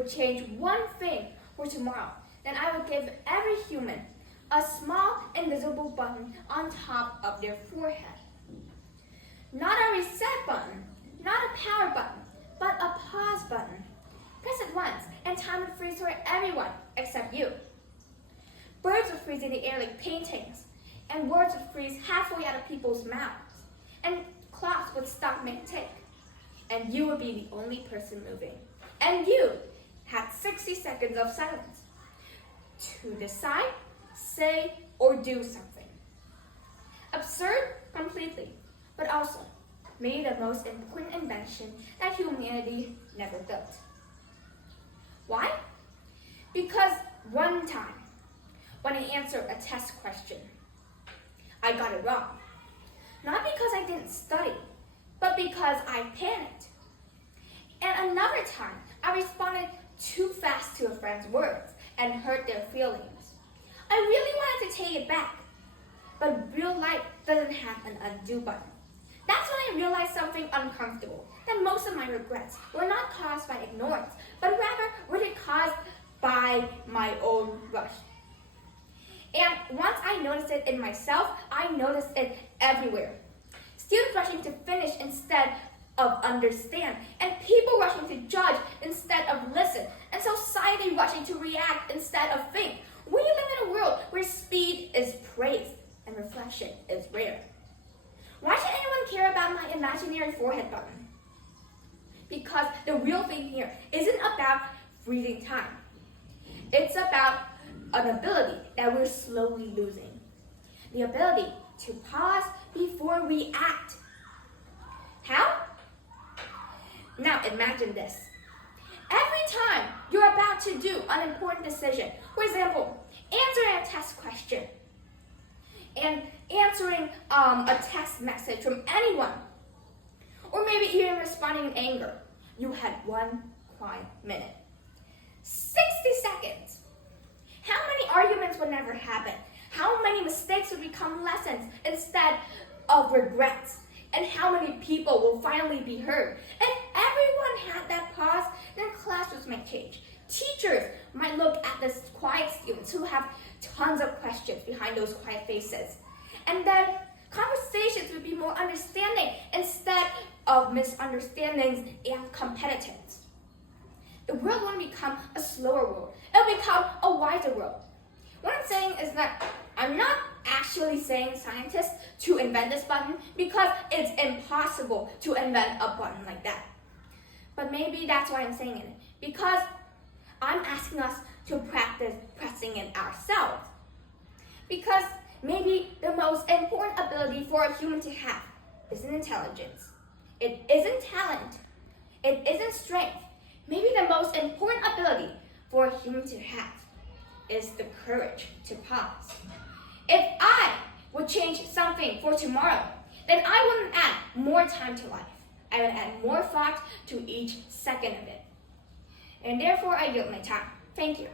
would change one thing for tomorrow, then I would give every human a small invisible button on top of their forehead. Not a reset button, not a power button, but a pause button. Press it once and time would freeze for everyone except you. Birds would freeze in the air like paintings, and words would freeze halfway out of people's mouths, and clocks would stop mid-tick, and you would be the only person moving. And you had 60 seconds of silence to decide, say, or do something. Absurd completely, but also maybe the most important invention that humanity never built. Why? Because one time, when I answered a test question, I got it wrong. Not because I didn't study, but because I panicked. And another time, I responded too fast to a friend's words and hurt their feelings. I really wanted to take it back, but real life doesn't have an undo button. That's when I realized something uncomfortable, that most of my regrets were not caused by ignorance, but rather were they caused by my own rush. And once I noticed it in myself, I noticed it everywhere. Students rushing to finish instead of understand, and people rushing to judge instead of listen, and society rushing to react instead of think. We live in a world where speed is praised and reflection is rare. Why should anyone care about my imaginary forehead button? Because the real thing here isn't about freezing time. It's about an ability that we're slowly losing. The ability to pause before we act. How? Now imagine this. Every time you're about to do an important decision, for example, answering a test question, and answering a text message from anyone, or maybe even responding in anger, you had one quiet minute. 60 seconds. How many arguments would never happen? How many mistakes would become lessons instead of regrets? And how many people will finally be heard? If everyone had that pause, then classrooms might change. Teachers might look at the quiet students who have tons of questions behind those quiet faces. And then conversations would be more understanding instead of misunderstandings and competitiveness. The world won't become a slower world. It'll become a wiser world. What I'm saying is that I'm not actually saying scientists to invent this button because it's impossible to invent a button like that. But maybe that's why I'm saying it, because I'm asking us to practice pressing it ourselves. Because maybe the most important ability for a human to have isn't intelligence. It isn't talent. It isn't strength. Maybe the most important ability for a human to have is the courage to pause. If I would change something for tomorrow, then I wouldn't add more time to life. I would add more thought to each second of it. And therefore, I yield my time. Thank you.